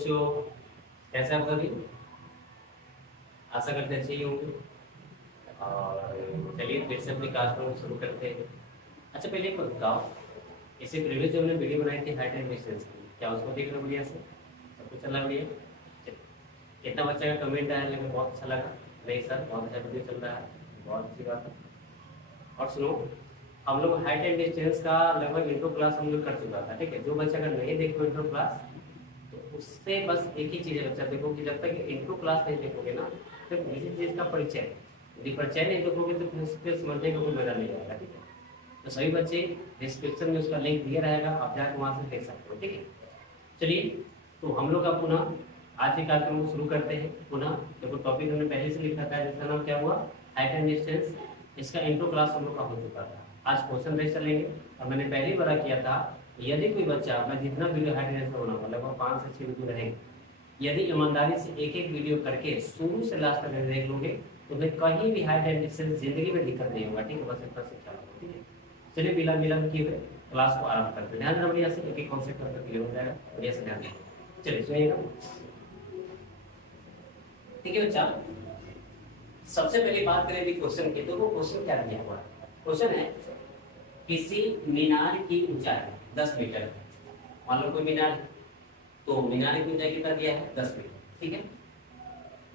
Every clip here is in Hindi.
बच्चों, कैसे आप सभी? आशा करते अच्छे ही होंगे। और चलिए फिर से अपनी क्लास को शुरू करते हैं। अच्छा, पहले एक बात बताओ, इससे प्रीवियस जो हमने वीडियो बनाई थी हाइट एंड डिस्टेंस की, क्या उसको देख रहे हो बढ़िया से? सब कुछ चल रहा है बढ़िया? चलिए। कितना बच्चा का कमेंट आया, लगा बहुत अच्छा लगा? नहीं सर, बहुत अच्छा वीडियो चल रहा है, बहुत अच्छी बात है। और सुनो, हम लोग हाइट एंड डिस्टेंस का लगभग इंट्रो क्लास हम लोग कर चुका था, ठीक है? जो बच्चा अगर नहीं देखो इंट्रो क्लास, तो उससे बस एक ही चीज़ है बच्चा, देखो कि जब तक इंट्रो क्लास नहीं देखोगे ना, तो किसी चीज़ का परिचय, यदि परिचय नहीं देखोगे तो फिर उसके समझने का कोई मजा नहीं आएगा, ठीक है? तो सभी बच्चे डिस्क्रिप्शन में उसका लिंक दिया रहेगा, आप जाकर वहाँ से देख सकते हो, ठीक है? चलिए, तो हम लोग का पुनः आज के कार्यक्रम को शुरू करते हैं। पुनः देखो, टॉपिक हमने पहले से लिखा था, जिसका नाम क्या हुआ? Height and distance. इसका इंट्रो क्लास हम लोग का हो चुका था। आज क्वेश्चन बेस्ड चलेंगे। और मैंने पहले ही बता किया था, यदि कोई बच्चा अपना जितना वीडियो हाइट एंड डिस्टेंस होना होगा, लगभग 5 से 6 वीडियो रहेंगे, यदि ईमानदारी से एक एक वीडियो करके शुरू से लास्ट तक देख लोगे, तो फिर कहीं भी हाइट एंड डिस्टेंस जिंदगी में दिक्कत नहीं होगा, ठीक है? बस इतना शिक्षा लो, ठीक है? चलिए बिना विलंब किए हुए क्लास को आरंभ करते हैं। ध्यान देना बढ़िया से, एक एक कॉन्सेप्ट तक क्लियर हो जाएगा, बढ़िया से ध्यान देना। चलिए सुनिएगा, ठीक है बच्चा? सबसे पहले बात करें भी क्वेश्चन की, तो वो क्वेश्चन क्या दिया हुआ है? क्वेश्चन है, किसी मीनार की ऊंचाई 10 मीटर है। मान लो कोई मीनार, तो मीनार की ऊंचाई कितना दिया है? 10 मीटर, ठीक है?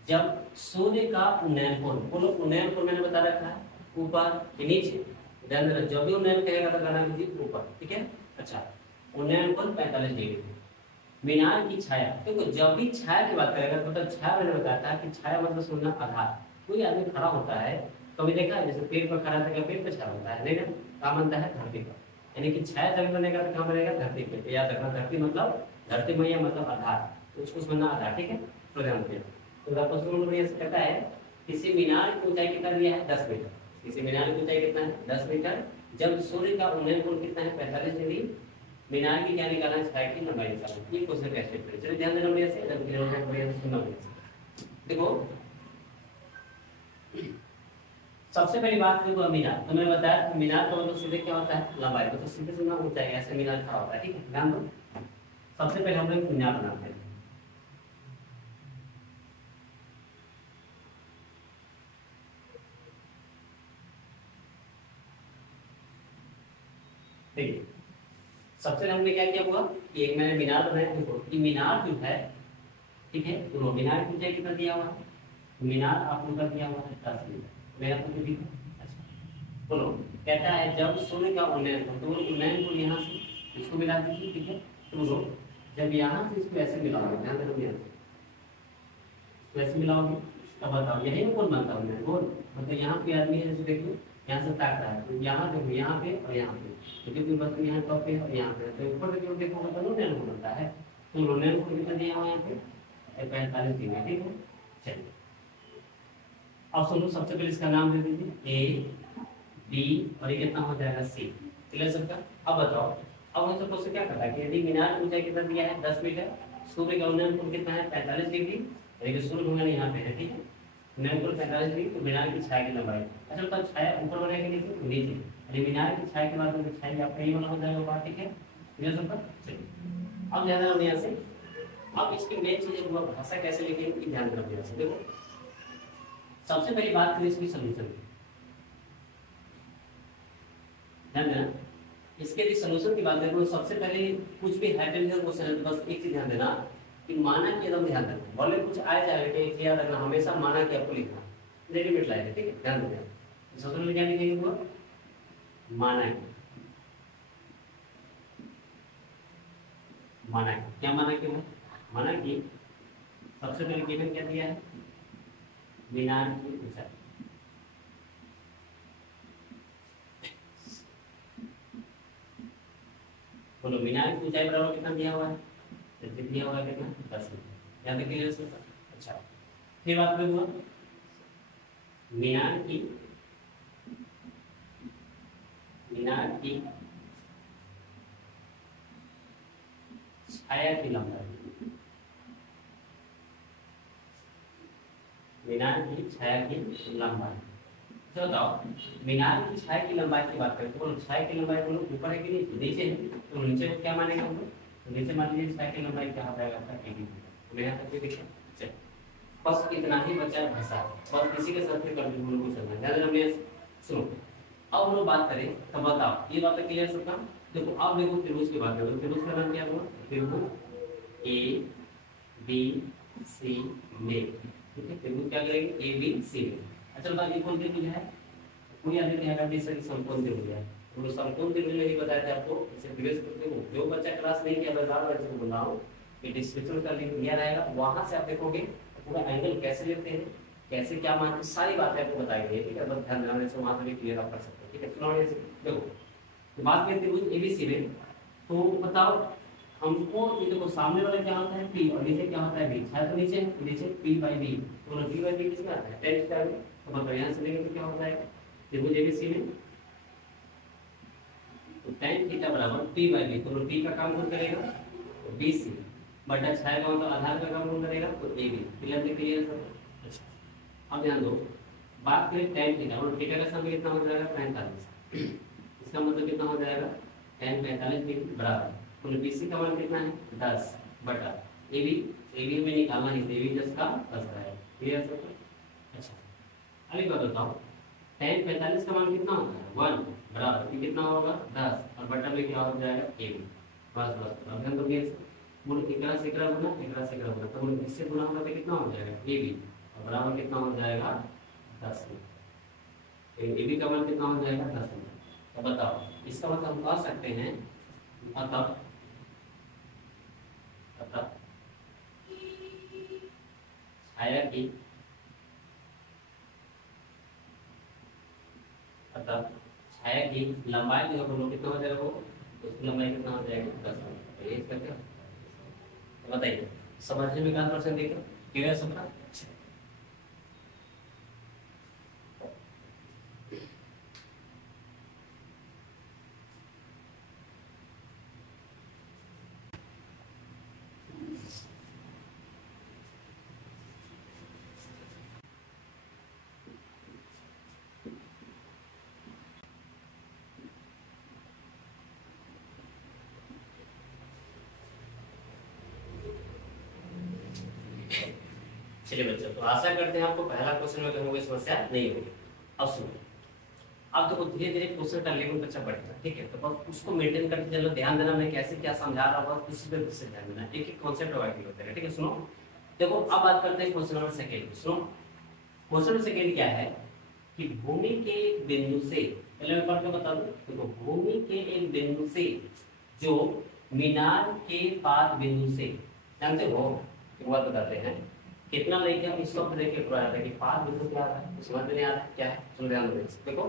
जब सूर्य का उन्नयन कोण, बोलो उन्नयन कोण मैंने बता रखा है, ऊपर या नीचे? ध्यान देना, जब भी उन्नयन कहेगा तो गाना कीजिए ऊपर, ठीक है? अच्छा, उन्नयन कोण 45 डिग्री। मीनार की छाया, देखो जब भी छाया की बात करेगा तो मतलब छाया मैंने बताया था कि छाया मतलब सुनना आधार। कोई आदमी खड़ा होता है, कभी देखा है जैसे पेड़ पर खड़ा था, पेड़ पे छाया होता है नहीं ना? कहाँ बनता है? धरती पर। यानी कि छाया जब बनेगा तो कहाँ बनेगा? धरती पे। याद रखना, धरती मतलब धरती मैया मतलब आधार, तो उसको समझना आधार, ठीक है? तो ध्यान देना। तो प्रश्न ऐसे कहता है, किसी मीनार की ऊंचाई कितना दिया है? 10 मीटर। किसी मीनार की ऊंचाई कितना है? 10 मीटर। जब सूर्य का उन्नयन कोण कितना है? 45 डिग्री। मीनार की क्या निकालना है? छाया की लंबाई निकालना है। ये क्वेश्चन का स्टेप है। चलिए ध्यान देना बढ़िया से, जब क्लियर हो जाए बढ़िया से सुनना बढ़िया से। देखो, सबसे पहली बात देखो मीनार, तो मैंने बताया मीनार का मतलब सीधे क्या होता है? लंबाई। तो सीधे सुनना ऊंचाई, ऐसे मीनार खड़ा होता है, ठीक है? ध्यान दो, सबसे पहले हम लोग मीनार बनाते हैं। देखिए, सबसे पहले हमने क्या किया हुआ कि एक मैंने मीनार बनाया। देखो ये मीनार जो है, ठीक है, तो मीनार की ऊंचाई कितना दिया हुआ है? मीनार आप लोग का दिया हुआ है 10 मीटर। मेरा तो ठीक है। अच्छा, बोलो, कहता है जब सूर्य का उन्नयन हो, तो उन्नयन को यहाँ से इसको मिला दीजिए, ठीक है? तो बोलो, जब यहाँ से इसको ऐसे मिलाओगे, ध्यान देना, यहाँ से इसको ऐसे मिलाओगे, तब बताओ यही कौन बनता है उन्नयन कोण? मतलब यहाँ पे आदमी है, जैसे देखिए यहाँ से ताक रहा है, तो यहाँ देखो, यहाँ पे और यहाँ पे, क्योंकि बस यहाँ टॉप पे और यहाँ पे, तो ऊपर देखो देखोगे तो उन्नयन कोण बनता है। तो उन्नयन कोण कितना दिया हुआ यहाँ पे? 45 डिग्री, ठीक है? चलिए, अब सुनो, सबसे पहले इसका नाम दे दीजिए ए बी, और ये कितना हो जाएगा? सी। क्लियर सबका? अब बताओ, अब हम सबको क्या करता है कि यदि मीनार की ऊंचाई कितना दिया है? 10 मीटर। सूर्य का उन्नयन कोण कितना है? 45 डिग्री। यानी कि सूर्य भगवान यहाँ पे है, ठीक है? उन्नयन कोण 45 डिग्री, तो मीनार की छाया की लंबाई। अच्छा, तो छाया ऊपर बनेगी नीचे? नीचे। यानी मीनार की छाया के बाद में छाया आपका ये वाला हो जाएगा बात, ठीक है? क्लियर सबका? चलिए, अब ध्यान देना यहाँ से। अब इसकी मेन चीज है भाषा कैसे लिखेंगे, ध्यान रखिए। देखो, सबसे पहली बात करें इसकी सोल्यूशन, ध्यान देना। इसके लिए सोल्यूशन की बात करें तो सबसे पहले कुछ भी हाइड्रोजन क्वेश्चन है तो बस एक चीज ध्यान देना कि माना की एकदम ध्यान देना, बोले कुछ आए जाएगा कि याद रखना, हमेशा माना की आपको लिखना, रेडीमेड लाएगा, ठीक है? ध्यान देना। सबसे पहले क्या लिखेंगे वो? माना की। माना की क्या? माना की है? माना की सबसे पहले गिवन क्या दिया है? मीनार की ऊंचाई। बोलो, मीनार की ऊंचाई बराबर कितना दिया हुआ है? दिया हुआ है कितना? 10 मीटर। याद रखिए इसको। अच्छा, फिर बात करूंगा मीनार की छाया की लंबाई। मीनार की छाया की लंबाई। तो बताओ, मीनार की छाया की लंबाई की बात करें तो बोलो, छाया की लंबाई बोलो ऊपर है कि नीचे है? तो नीचे को क्या मानेंगे हम लोग? तो नीचे मान लीजिए छाया की लंबाई क्या हो जाएगा आपका? 80 मीटर। मैं यहाँ तक भी लिखा चल, बस इतना ही बचा है भाषा, बस इसी के साथ फिर कंटिन्यू को चलना है। ध्यान रखना, सुनो। अब हम लोग बात करें तो बताओ, ये बात क्लियर सबका? देखो अब देखो त्रिभुज की बात करो, त्रिभुज का नाम क्या हुआ? त्रिभुज ए बी सी में, ठीक है? त्रिभुज क्या करेंगे? ए बी सी में। अच्छा बात, ये कौन त्रिभुज है? कोई आदमी नहीं आएगा जैसे समकोण त्रिभुज है, तो समकोण त्रिभुज में ही बताया था आपको। इसे प्रीवियस करते हो, जो बच्चा क्लास नहीं किया मैं बार-बार इसको बोल रहा हूं कि डिस्क्रिप्शन का लिंक दिया रहेगा, वहां से आप देखोगे पूरा एंगल कैसे लेते हैं, कैसे क्या मानते हैं, सारी बातें आपको बताई गई है, ठीक है? बस ध्यान देना, से वहां से भी क्लियर आप कर सकते हैं, ठीक है? सुनो देखो, तो बात करते हैं एबीसी में, तो बताओ हमको ये देखो सामने वाला क्या होता है p और नीचे क्या होता है b, है तो नीचे p/b, तो p/b किसमें आता है? tan थीटा में। तो बताओ यहां से लेंगे तो क्या हो जाएगा त्रिभुज एबीसी में? तो tan थीटा बराबर p/b, तो p का काम कौन करेगा? तो bc बटा छाया का मतलब आधार का काम कौन करेगा? तो ab। क्लियर सब? अच्छा अब ध्यान दो, बात करें tan थीटा, और थीटा का समय कितना हो जाएगा? 45। इसका मतलब कितना हो जाएगा? tan 45 डिग्री बराबर, तो BC का मान कितना है? 10 बटा AB में निकालना है, AB 10 का 10 है। क्लियर सब? अच्छा अब एक बात बताओ, tan 45 का मान कितना होता है? 1 बराबर, ये कितना होगा? 10 और बटा में क्या हो जाएगा? AB। बस अब ध्यान दो, ये बोलो एकरा से एकरा गुना, तो बोलो इससे गुना होगा तो कितना हो जाएगा? AB और बराबर कितना हो जाएगा? 10 में। AB का मान कितना हो जाएगा? 10 में। तो बताओ इसका मतलब हम कह सकते हैं अतः छाया की लंबाई जो है कितना हो जाएगा? वो उसकी लंबाई कितना हो जाएगा? 10 ये इसका क्या? तो बताइए समझने में कितना परसेंट देगा? क्लियर सबका? चलिए बच्चों, तो आशा करते हैं आपको पहला क्वेश्चन में कहीं कोई समस्या नहीं होगी। अब सुनो, अब देखो धीरे धीरे क्वेश्चन का लेवल बच्चा बढ़ेगा, ठीक है? तो बस उसको मेंटेन करके चलो, ध्यान देना मैं कैसे क्या समझा रहा हूँ, उसी पे उससे ध्यान देना, एक एक कॉन्सेप्ट अवॉइड होता है, ठीक है? सुनो देखो, अब बात करते हैं क्वेश्चन नंबर सेकंड। सुनो क्वेश्चन नंबर सेकंड क्या है कि भूमि के एक बिंदु से, पहले मैं पढ़ के बता दूं, देखो भूमि के एक बिंदु से जो मीनार के पाद बिंदु से, जानते हो एक बात बताते हैं, कितना लेके हम इस शब्द लेके पूरा आता है कि पाद बिंदु क्या है, समझ में नहीं आता क्या है? सुन ध्यान दो देखो,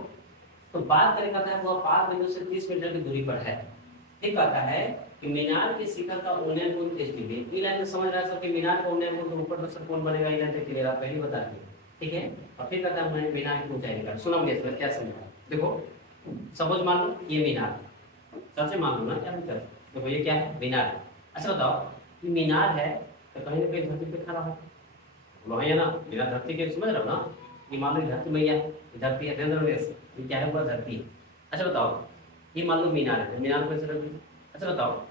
तो बात करें कहता है वो पाद बिंदु से 30 मीटर की दूरी पर है, ठीक कहता है कि मीनार के शिखर का उन्नयन कोण 30 डिग्री। ई लाइन में समझ रहा है सब कि मीनार का उन्नयन कोण तो ऊपर तो सब कोण बनेगा, ई लाइन तक क्लियर आप पहले बता दिए, ठीक है? और फिर कहता है मीनार की ऊंचाई निकाल। सुनो हमने इसमें क्या समझा, देखो सपोज मान लो ये मीनार, सबसे मान लो ना क्या मतलब, देखो ये क्या है? मीनार। अच्छा बताओ ये मीनार है तो कहीं ना कहीं धरती पे खड़ा है, वही है ना? बिना धरती के समझ रहे हो ना? ये मान लो धरती मैया है, धरती है, ये क्या है? पूरा धरती है। अच्छा बताओ ये मान लो मीनार है, मीनार को कैसे रख दीजिए? अच्छा बताओ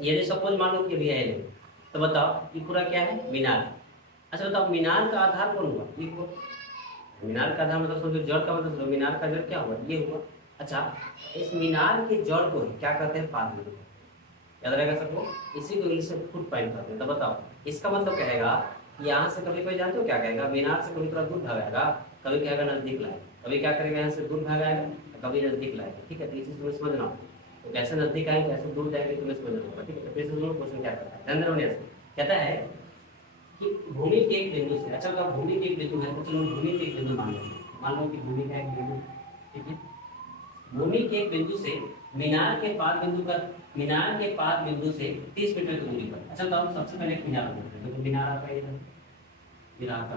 ये सपोज मान लो कि भी है, तो बताओ ये पूरा क्या है? मीनार। अच्छा बताओ मीनार का आधार कौन हुआ? ये हुआ। मीनार का आधार मतलब समझो, जड़ का मतलब समझो, मीनार का जड़ क्या हुआ? ये हुआ। अच्छा इस मीनार के जड़ को क्या कहते हैं? पाद बिंदु। याद रहेगा सबको, इसी को इंग्लिश में फुट पॉइंट कहते हैं। तो बताओ इसका मतलब कहेगा यहाँ से कभी कोई जानते हो क्या कहेगा? मीनार से कभी थोड़ा दूर भागेगा, कभी कहेगा नजदीक लाएगा, कभी क्या करेगा यहाँ से दूर भागेगा, कभी नजदीक लाएगा, ठीक है? तो इसी तुम्हें समझना, तो कैसे नजदीक आएंगे कैसे दूर जाएंगे तुम्हें समझना होगा, ठीक है? तो फिर से क्वेश्चन क्या करता है, ध्यान देना, कहता है कि भूमि के एक बिंदु से, अच्छा अगर भूमि के एक बिंदु है तो चलो भूमि के एक बिंदु मान लो कि भूमि का एक बिंदु, ठीक है? भूमि के एक बिंदु से मीनार के पाद बिंदु से 30 मीटर की दूरी पर। अच्छा तो हम सबसे पहले मीनार बनाते हैं, तो मीनार आपका ये है, मीनार का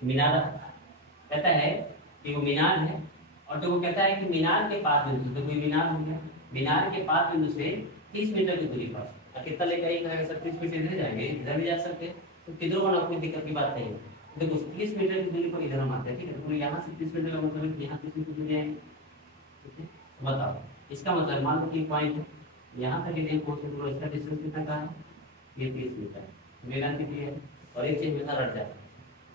मीनार कहता है कि वो मीनार है, और तो वो कहता है कि मीनार के पाद बिंदु, तो कोई मीनार हो गया, मीनार के पाद बिंदु से 30 मीटर की दूरी पर, कितना लेकर एक है सर 30 मीटर इधर जाएंगे, इधर भी जा सकते हैं, तो किधर होना कोई दिक्कत की बात नहीं है। देखो 30 मीटर की दूरी पर इधर हम आते हैं, ठीक है? तो यहाँ से 30 मीटर का मतलब यहाँ 30 मीटर जाएंगे, ठीक है? बताओ इसका मतलब मान लो कि पॉइंट है, यहाँ तक यदि पहुँचे तो इसका डिस्टेंस कितना का है, ये 30 मीटर है। मेरा कितनी है, और एक चीज हमेशा रट जाए,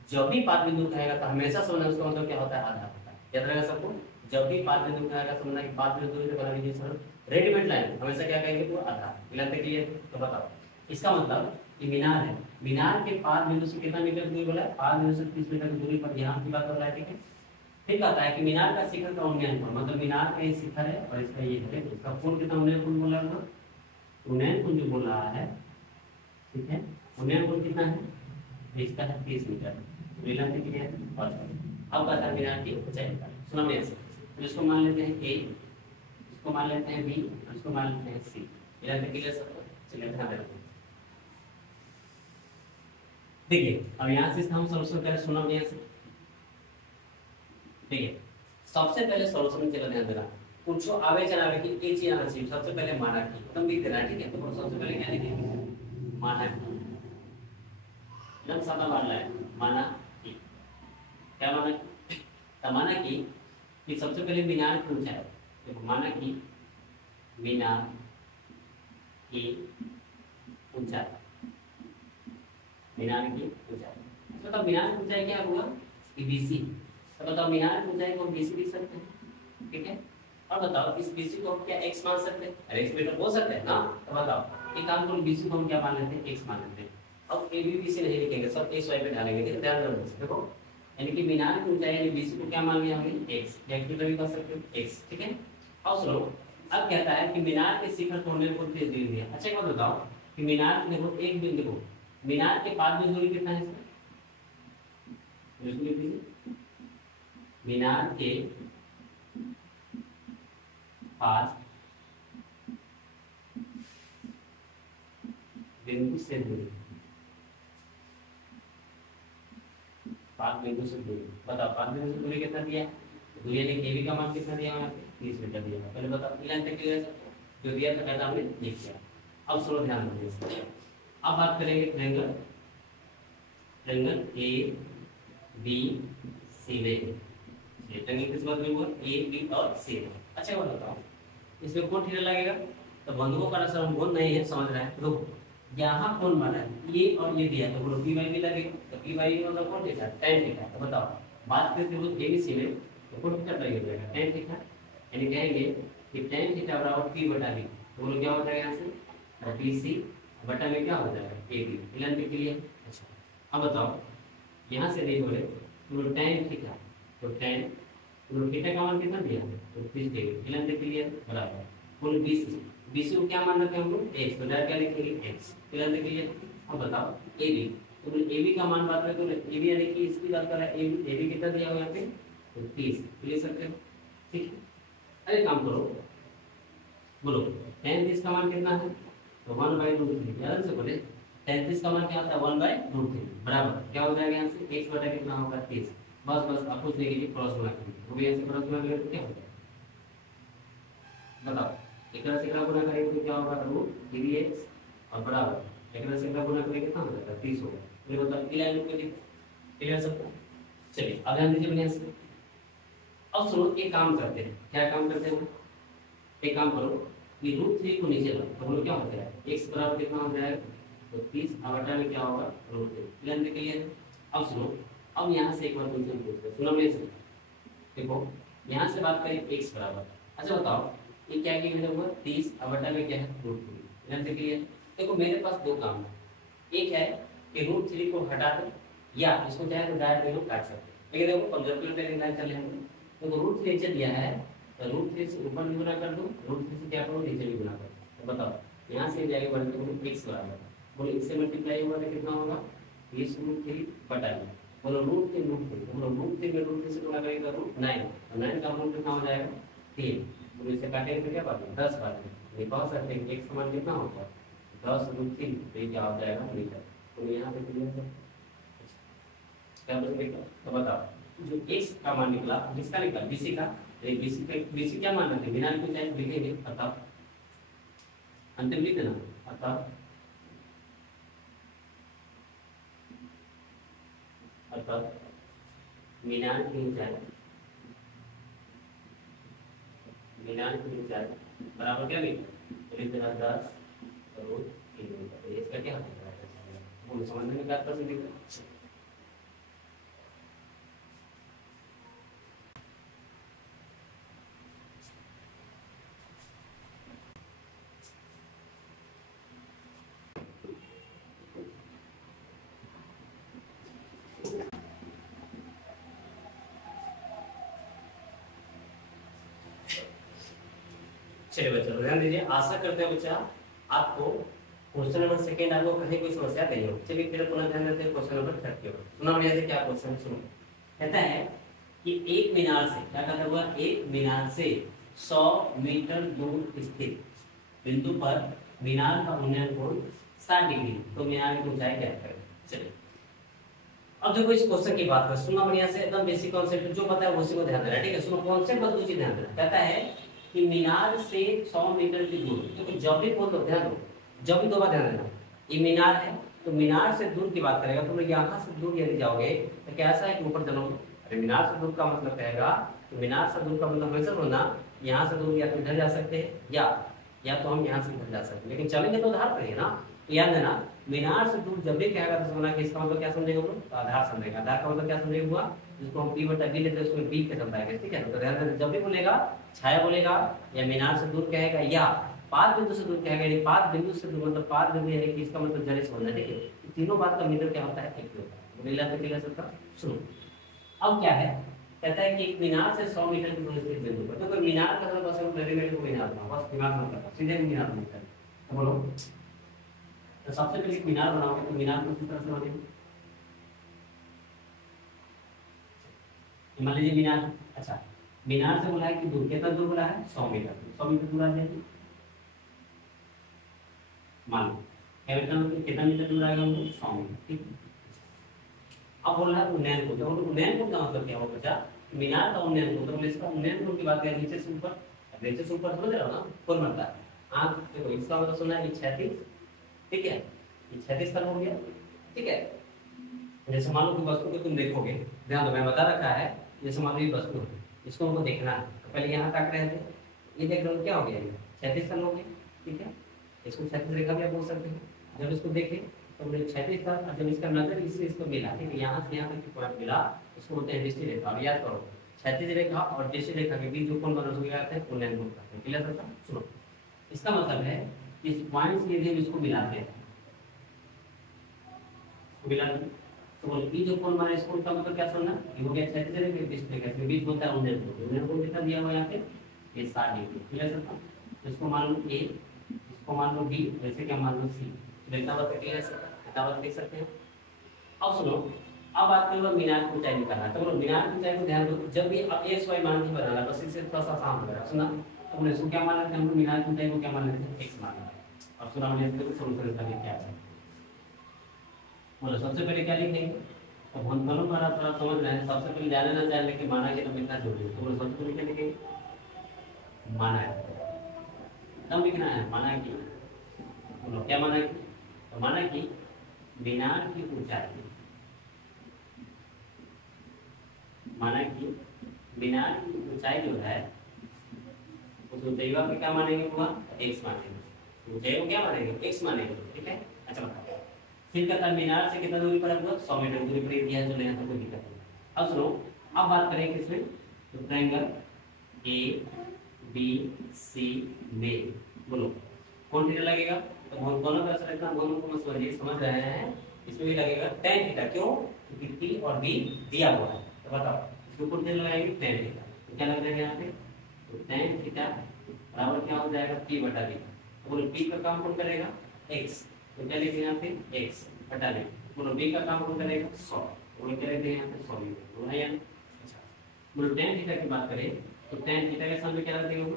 जब भी पाद बिंदु कहेगा तो हमेशा समझना उसका मतलब क्या होता है, आधा होता है। याद रहेगा सबको, जब भी पाद बिंदु कहेगा समझना कि पाद बिंदु से बना लीजिए सर रेडीमेड लाइन, हमेशा क्या कहेंगे, तो आधा। मिलाते क्लियर, तो बताओ इसका मतलब कि मीनार है, मीनार के पाद बिंदु से कितना मीटर दूरी बोला है, पाद बिंदु से 30 मीटर की दूरी पर यहाँ की बात हो रहा है, ठीक है। फिर कहता है कि मीनार का शिखर का उन्नयन कोण, मतलब मीनार का ये शिखर है और इसका ये है, इसका कोण कितना उन्नयन कोण बोला है, उन्नयन कोण जो बोल रहा है, ठीक है, उन्नयन कोण कितना है, इसका है 30 मीटर। मिलाते क्लियर, और अब कहता है मीनार की ऊंचाई का, सुनो मेरे से, तो इसको मान लेते हैं ए, इसको मान लेते हैं बी, और इसको मान लेते हैं सी। मिलाते क्लियर सबको, चलिए ध्यान रखो। देखिए अब यहाँ से हम सबसे पहले सुनो मेरे से, देखिए सबसे पहले सॉल्यूशन चलो ध्यान देना, कुछ आवे चलावे की एक चीज आना चाहिए, सबसे पहले माना की एकदम लिख देना, ठीक है। तो सबसे पहले क्या लिखेंगे, माना की, एकदम सादा मानना है, माना की, क्या माना की, तो माना कि सबसे पहले मीनार की ऊंचाई, देखो माना कि मीनार की ऊंचाई, मीनार की ऊंचाई, तो मीनार की ऊंचाई क्या हुआ, बीसी। तो बताओ मीनार की ऊंचाई को हम बीसी लिख सकते हैं, ठीक है। और बताओ इस बीसी को हम क्या x मान सकते हैं, अरे x मीटर हो सकता है ना, तो बताओ एक काम करो, बीसी को हम क्या मान लेते हैं, x मान लेते हैं। अब ए बी बीसी नहीं लिखेंगे, सब x y पे डालेंगे, ठीक है, ध्यान रखो। देखो यानी कि मीनार की ऊंचाई यानी बीसी को क्या मान लिया हमने, x, या मीटर भी कर सकते हैं x, ठीक है। अब सुनो, अब कहता है कि मीनार के शिखर को हमने को 30 डिग्री दिया। अच्छा एक बात बताओ कि मीनार देखो एक बिंदु को, मीनार के पाद में दूरी कितना है इसका, मीनार के पास बिंदु से दूरी, पास बिंदु से दूरी, बताओ पास बिंदु से दूरी कितना दिया, दूरी यानी केवी का मान कितना दिया, यहाँ पे 30 मीटर दिया। पहले बताओ लेंथ क्लियर, जो दिया था डाटा हमने लिख दिया। अब सुनो ध्यान दीजिए, अब बात करेंगे triangle, triangle A B C में, ये ट्रायंगल किस बात में हुआ, ए बी और सी में। अच्छा बात बताओ इसमें कौन थीटा लगेगा, तो बंधुओं का रसम हम बोल नहीं है, समझ रहे हैं। रुको, यहाँ कौन बना है, ये और ये दिया, तो बोलो पी बाई भी लगेगा, तो पी बाई मतलब कौन थीटा, tan थीटा। तो बताओ बात करते हैं ए बी सी में, तो कौन थीटा लगेगा, tan थीटा, यानी कहेंगे कि tan थीटा बराबर p बटा b। तो बोलो क्या हो जाएगा यहाँ से, बी सी बटा में क्या हो जाएगा, ए बी। मिलान के लिए अच्छा अब बताओ यहाँ से नहीं बोले तो tan थीटा, तो tan थीटा का मान कितना दिया, तो 30 डिग्री। मिलान के लिए बराबर कुल बीसी, बीसी को क्या मान रखे हम लोग, x, तो डायरेक्ट क्या लिखेंगे x। मिलान के लिए अब बताओ ए बी, तो ए का मान बात करें तो ए बी यानी कि इसकी बात कर रहा है, ए बी कितना दिया हुआ यहाँ पे, तो 30 ले सकते हो, ठीक है। अरे काम करो, बोलो tan 30 का मान कितना है, तो 1/√3। याद से बोले tan 30 का मान क्या होता है, 1/√3 बराबर क्या हो जाएगा यहाँ से, x बटा कितना होगा 30। बस बस आप कुछ नहीं कीजिए, क्रॉस गुणा करिए, तो यहाँ से क्रॉस गुणा करें तो क्या होगा, बताओ एक तरह से एकरा गुणा करेंगे तो क्या होगा, √3x और बराबर एक तरह से एकरा गुणा करेंगे कितना हो जाएगा, 30 होगा। तो ये मतलब ई लाइन को लिख क्लियर सबको। चलिए अब ध्यान दीजिए बढ़िया से। अब सुनो एक काम करते हैं, क्या काम करते हैं, एक काम करो कि √3 को नीचे लो, तो बोलो क्या हो जाएगा, x बराबर कितना हो जाएगा, तो 30 बटा में क्या होगा, √3। Clear clear. अब सुनो, अब यहाँ से एक बार क्वेश्चन पूछते हैं, सुनो मेरे से। देखो यहाँ से बात करें x बराबर, अच्छा बताओ ये क्या किया हुआ 30 बटा में क्या है, √3। ध्यान से क्लियर। देखो मेरे पास दो काम है, एक है कि √3 को हटा दो, या इसको चाहे तो डायरेक्ट में काट सकते हैं, लेकिन देखो कंजर्वेटिव टेक्निक चले हम। देखो √3 नीचे दिया है, तो √3 से ऊपर भी गुना कर दो, √3 से क्या करो नीचे भी गुना करो। तो बताओ यहाँ से जाएगा बढ़ के x बराबर, बोलो इससे मल्टीप्लाई होगा तो कितना होगा, 30√3 बटा में, बोलो √3 बोलो √3 में √3 से गुणा करेगा √9, तो 9 का मूल कितना हो जाएगा 3। तो इसे काटेंगे तो क्या बात है, 10 बात है। ये कह सकते हैं x का मान कितना होगा, 10√3, तो ये क्या हो जाएगा मीटर। तो यहाँ पे क्लियर है, क्या बचेगा, तो बताओ जो x का मान निकला, किसका निकला, bc का, bc क्या मान रहे थे, बिना कुछ चाहे लिखेंगे, अतः अंतिम लिख देना, अतः मीनार की ऊंचाई, मीनार की ऊंचाई बराबर क्या लिखा, चलिए तेरा 10 रूट 3 मीटर, ये इसका क्या होता है? वो समझने में क्या पसंद है? चलिए बच्चों ध्यान दीजिए, आशा करते हैं बच्चा आपको क्वेश्चन नंबर सेकंड आपको कहीं कोई समस्या नहीं हो। चलिए फिर पुनः ध्यान देते हैं क्वेश्चन नंबर थर्ड की ओर। सुना बढ़िया से क्या क्वेश्चन सुनो। कहता है कि एक मीनार से क्या कहता हुआ, एक मीनार से 100 मीटर दूर स्थित बिंदु पर मीनार का उन्नयन कोण 60 डिग्री, तो मीनार की ऊंचाई क्या है? चलिए अब देखो इस क्वेश्चन की बात कर, सुना बढ़िया से, एकदम बेसिक कॉन्सेप्ट जो पता है उसी को ध्यान देना, ठीक है? सुनो कॉन्सेप्ट बस दूसरी ध्यान देना। कहता है कि मीनार से 100 मीटर की दूर, तो जब भी बोल दो ध्यान दो, जब भी दो बार ध्यान देना, ये मीनार है तो मीनार से दूर की बात करेगा, तुम लोग यहाँ से दूर यदि जाओगे तो कैसा है कि ऊपर चलोगे। अरे मीनार से दूर का मतलब कहेगा, तो मीनार से दूर का मतलब हमेशा होना यहाँ से दूर या तो इधर जा सकते हैं या तो हम यहाँ से इधर जा सकते हैं, लेकिन चलेंगे तो आधार पर ही ना। तो याद है ना, मीनार से दूर जब भी कहेगा तो समझना कि इसका मतलब क्या समझेगा, तो आधार समझेगा। आधार का मतलब क्या समझेगा हुआ, जिसको हम p बटा b लेते हैं उसमें b के शब्द आएगा, ठीक है? तो ध्यान देना, जब भी बोलेगा छाया बोलेगा या मीनार से दूर कहेगा या पाद बिंदु से दूर कहेगा, यानी पाद बिंदु से दूर मतलब पाद बिंदु यानी कि इसका मतलब जड़े से होना, ठीक है? तीनों बात का मीटर क्या होता है, एक होता है। बोलेला तो क्या सकता, सुनो अब क्या है, कहता है कि एक मीनार से 100 मीटर की दूरी स्थित बिंदु पर, तो कोई मीनार का मतलब बस हम रेडीमेड को मीनार था, बस दिमाग में रखा सीधे मीनार बनता है। तो बोलो, तो सबसे पहले एक मीनार बनाओगे तो मीनार को किस तरह से बनेगा? मान लीजिए मीनार, अच्छा मीनार से बोला है कि दूर, कितना दूर बोला है? 100 मीटर, 100 मीटर दूर आ जाएगी। मान लो कितना मीटर दूर आएगा, 100 मीटर, ठीक है? अब बोल रहा है उन्नयन कोण, तो उन्नयन कोण का मतलब क्या होगा बच्चा? मीनार का उन्नयन कोण, तो इसका उन्नयन कोण की बात करें नीचे से ऊपर, नीचे से ऊपर समझ रहे हो ना, कोण बनता है। हाँ देखो इसका मतलब सुनना है 36, ठीक है? ये 36 का हो गया, ठीक है? जैसे मान लो कि वस्तु को तुम देखोगे, ध्यान दो मैं बता रखा है, जैसे मान लो ये वस्तु है, इसको हमको देखना है, तो पहले यहाँ तक रहे थे, ये देख रहे हो क्या हो गया, 36 का हो गया, ठीक है? इसको 36 रेखा भी आप बोल सकते हैं। जब इसको देखें तो हमने 36 था, जब इसका नजर इससे इसको मिला, ठीक है? यहाँ से यहाँ तक की पॉइंट मिला, इसको बोलते हैं दृष्टि रेखा। अब याद करो 36 रेखा और दृष्टि रेखा के बीच जो कोण बना उसको क्या कहते हैं, उन्नयन कोण कहते हैं। क्लियर है? सुनो इसका मतलब है इस पॉइंट से यदि हम इसको मिलाते हैं, मिलाते तो बोल ये जो कोण बना इस कोण का मतलब क्या समझना, ये हो गया 36 रेखा के दृष्टि रेखा के बीच होता है उन्नयन कोण। उन्नयन कोण कितना दिया हुआ है यहाँ पे, ये 60 डिग्री। क्लियर है? इसको मान लो a, इसको मान लो b, जैसे कि मान लो c, डेल्टा वर्ग क्लियर है? डेल्टा वर्ग देख सकते हैं। अब सुनो, अब बात करो मीनार की ऊंचाई निकालना है, तो बोलो मीनार की ऊंचाई को ध्यान दो, जब भी अब x y मान के बनाना बस इससे थोड़ा सा आसान होगा। सुना तो बोले इसको क्या मान लेते हैं हम, मीनार की ऊंचाई को क्या मान लेते हैं, x मान लेते हैं। अब सुना हमने इसको सॉल्यूशन इसका क्या है, बोलो सबसे पहले क्या लिखेंगे, तो हम दोनों बार आप थोड़ा समझ रहे हैं, सबसे पहले जाने ना चाहिए लेकिन माना कि हम इतना जोड़ेंगे, तो बोलो सबसे पहले क्या लिखेंगे, माना है, तब लिखना है माना कि, बोलो क्या माना कि, तो माना कि मीनार की ऊंचाई, माना कि मीनार की ऊंचाई जो है उस ऊंचाई को क्या मानेंगे हुआ, x मानेंगे, ऊंचाई को क्या मानेंगे, x मानेंगे, ठीक है? अच्छा बताओ फिर कहता है मीनार से कितना दूरी पर है, 100 मीटर दूरी पर दिया जो लेना था कोई दिक्कत नहीं। अब सुनो, अब बात करेंगे इसमें, तो ट्रायंगल ए बी सी में बोलो कौन थीटा लगेगा, तो हम दोनों का असर इतना दोनों को समझ रहे हैं, इसमें भी लगेगा tan थीटा। क्यों? क्योंकि p और b दिया हुआ है, तो बताओ इसको कौन थीटा लगाएंगे, tan थीटा। तो क्या लग जाएगा यहाँ पे, तो tan थीटा बराबर क्या हो जाएगा, p बटा b। तो बोलो p का काम कौन करेगा, x, तो क्या लिखेंगे यहाँ पे x बटा b। बोलो b का काम कौन करेगा, 100, बोलो क्या लिखेंगे यहाँ पे 100 मीटर, बोला यार। अच्छा बोलो tan थीटा की बात करें तो tan थीटा के सामने क्या रख देंगे,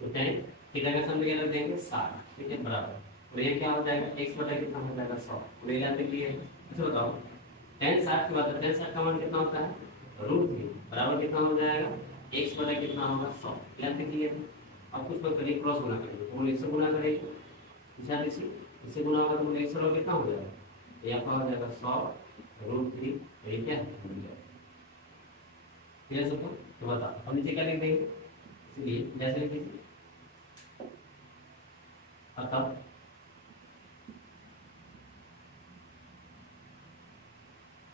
तो tan थीटा का सामने क्या रख देंगे 60, ठीक है? बराबर, और ये क्या हो जाएगा x बटा कितना हो जाएगा 100, और ये याद रखिए। अच्छा बताओ tan 60 की बात है, tan 60 का मान कितना होता है, √3 बराबर कितना हो जाएगा, x बटा कितना होगा 100, याद रखिए। अब कुछ करिए क्रॉस गुना करेंगे, तो बोले इससे गुना करेंगे, इससे गुना होगा तो बोले x बराबर कितना हो जाएगा, तो यहाँ पर हो जाएगा 100 √3, ये क्या है, क्लियर सबको? तो बताओ अब नीचे क्या लिख देंगे, इसलिए जैसे लिखिए अतः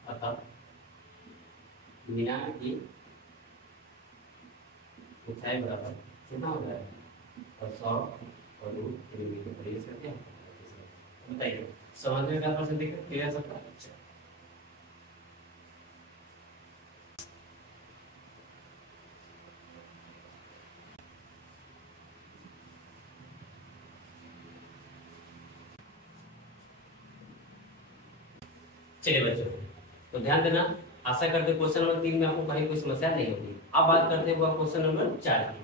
अतः मीनार की ऊंचाई बराबर कितना हो जाएगा, 100 और रूट 3 मीटर पर। ये क्या है बताइए, समझने का पर्सन देखिए क्लियर सबका। चलिए बच्चों, तो ध्यान देना, आशा करते क्वेश्चन नंबर 3 में आपको कहीं कोई समस्या नहीं होगी। अब बात करते हैं क्वेश्चन नंबर 4 की।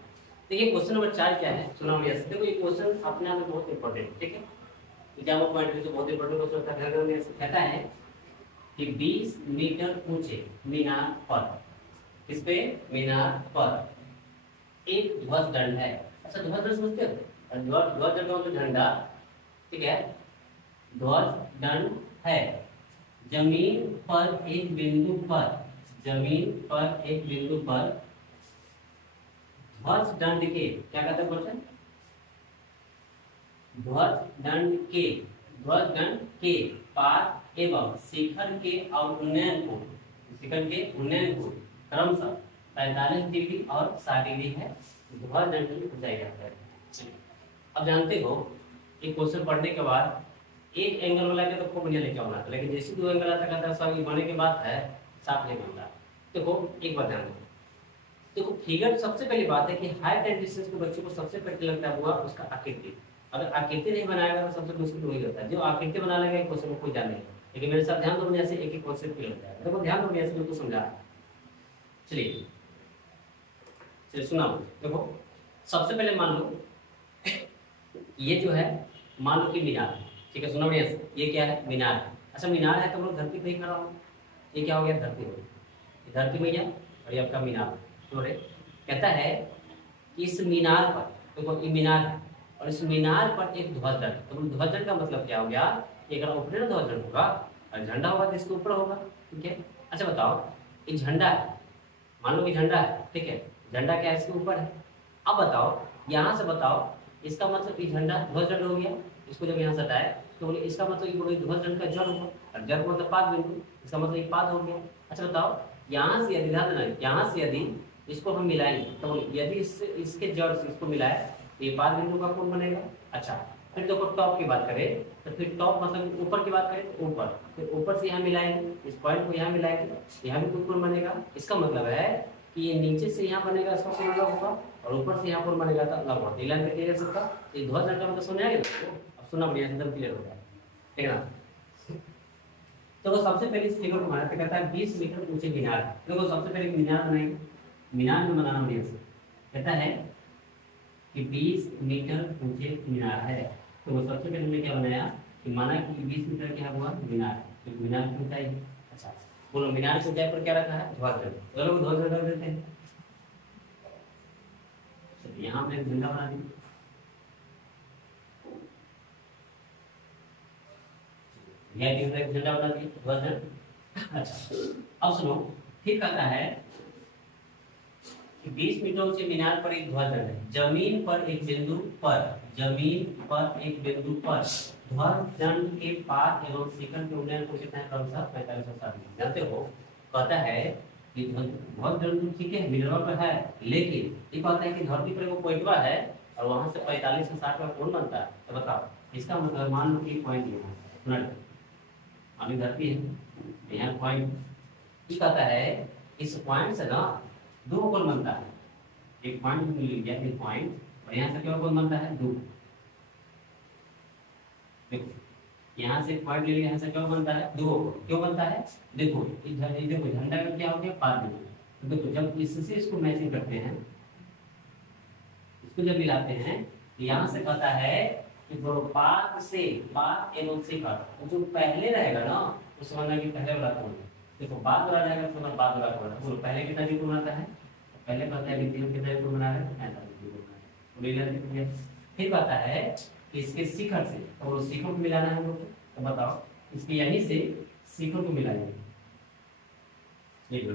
देखिए क्वेश्चन नंबर 4 क्या है, सुना भैया। देखो ये क्वेश्चन अपने आप में बहुत इंपॉर्टेंट है, ठीक है, एग्जाम पॉइंट से बहुत इंपॉर्टेंट क्वेश्चन कहता है कि 20 मीटर ऊंचे मीनार पर, इस पे मीनार पर एक ध्वज दंड है। अच्छा ध्वज दंड समझते हो, ध्वज दंड मतलब झंडा, ठीक है, ध्वज दंड है जमीन पर एक बिंदु पर, जमीन पर एक बिंदु पर ध्वज दंड के, क्या कहते हैं क्वेश्चन, ध्वज दंड के, ध्वज दंड के पार एवं शिखर के उन्नयन को, शिखर के उन्नयन को क्रमशः 45 डिग्री और 60 डिग्री है ध्वज दंड की ऊंचाई जाता है। अब जानते हो ये क्वेश्चन पढ़ने के बाद एक एंगल वाला के तो खूब बढ़िया लेके आना, लेकिन जैसे दो एंगल आता कहता है सब बनने के बाद है साफ नहीं बनता। देखो एक बात ध्यान दो, देखो फिगर सबसे पहली बात है कि हाइट एंड डिस्टेंस के बच्चों को सबसे पहले लगता हुआ उसका आकृति। अगर आकृति नहीं बनाएगा तो सबसे मुश्किल वही होता है, जो आकृति बना लेगा क्वेश्चन को कोई जाने। लेकिन मेरे साथ ध्यान दो, जैसे एक एक क्वेश्चन क्लियर होता है। देखो ध्यान दो, जैसे बिल्कुल समझा। चलिए चलिए सुनाओ। देखो सबसे पहले मान लो ये जो है, मान लो कि मीनार, ठीक है, सुनो बढ़िया से, ये क्या है, मीनार है। अच्छा मीनार है तो हम लोग धरती पे ही खड़ा हो, ये क्या हो गया, धरती हो गई, धरती भैया, और ये आपका मीनार। सुनो रे, कहता है कि इस मीनार पर, देखो ये मीनार है और इस मीनार पर एक ध्वज दंड, तो ध्वज दंड का मतलब क्या हो गया कि अगर ऊपर ध्वज दंड होगा और झंडा होगा तो इसके ऊपर होगा, ठीक है। अच्छा बताओ ये झंडा है, मान लो कि झंडा है, ठीक है, झंडा क्या है, इसके ऊपर है। अब बताओ यहाँ से बताओ, इसका मतलब ये झंडा ध्वज दंड हो गया, इसको जब यहाँ से हटाए तो इसका मतलब ये ध्वज दंड का जड़ होगा, और जड़ को मतलब पाद बिंदु, इसका मतलब ये पाद हो गया। अच्छा बताओ यहाँ से यदि ध्यान देना, यहाँ से यदि इसको हम मिलाएंगे तो यदि इसके जड़ से इसको मिलाए तो ये पाद बिंदु का कोण बनेगा। अच्छा फिर देखो टॉप की बात करें तो फिर टॉप मतलब ऊपर की बात करें तो ऊपर, फिर ऊपर से यहाँ मिलाएंगे, इस पॉइंट को यहाँ मिलाएंगे, यहाँ भी कोण बनेगा। इसका मतलब है कि ये नीचे से यहाँ बनेगा, इसका कोण अलग होगा, और ऊपर से यहाँ कोण बनेगा तो अलग होगा। लाइन पे क्लियर सबका, ये ध्वज दंड का मतलब समझ आएगा। अब सुनना बढ़िया, एकदम क्लियर हो जाए, ठीक है ना। तो वो सबसे पहले इस फिगर को बनाते कहता है 20 मीटर ऊंचे मीनार। देखो सबसे पहले मीनार बनाएंगे, मीनार में बनाना बढ़िया से, कहता है कि 20 मीटर ऊंचे मीनार है। तो वो सबसे पहले हमने क्या बनाया कि माना कि 20 मीटर क्या हुआ, मीनार, तो मीनार की ऊंचाई। अच्छा बोलो मीनार की ऊंचाई पर क्या रखा है, ध्वज दंड, चलो ध्वज दंड रख देते हैं। तो यहाँ पे झंडा बना दी, झंडा बना दिया, ध्वज दंड। अच्छा अब सुनो, फिर कहता है कि 20 मीटर ऊंचे मीनार पर एक ध्वज दंड है, जमीन पर एक बिंदु पर, जमीन पर एक बिंदु पर ध्वज दंड के पाद एवं शिखर के उन्नयन को कितना है, क्रमशः 45 और 60 डिग्री। जानते हो कहता है कि ध्वज दंड ठीक है मीटर पर है, लेकिन ये कहता है कि धरती पर वो पॉइंटवा है और वहां से 45 से 60 का कोण बनता है। तो बताओ इसका मतलब मान लो कि पॉइंट ये है, अभी धरती है यहाँ पॉइंट, ये कहता है इस पॉइंट से ना दो कोण बनता है, एक पॉइंट मिल गया, एक पॉइंट, और यहाँ से क्या कोण बनता है, दो। देखो यहाँ से पॉइंट ले लिया, यहाँ से क्या बनता है, दो। क्यों बनता है, देखो देखो झंडा का क्या हो गया, पाद बिंदु। तो देखो जब इससे इसको मैचिंग करते हैं, इसको जब मिलाते हैं तो यहाँ से कहता है कि दोनों पाद से, पाद एवं शिखर, जो पहले रहेगा ना उस समझना कि पहले वाला कोण, देखो बाद वाला रहेगा तो समझ बाद वाला कोण। बोलो पहले कितना डिग्री बनाता है, पहले कहता है कि तीन कितना डिग्री बना रहा है, 45 डिग्री बना रहा है। फिर कहता है कि इसके शिखर से, और शिखर को मिलाना है हम लोग, तो बताओ इसके यहीं से शिखर को मिलाएंगे, ये जो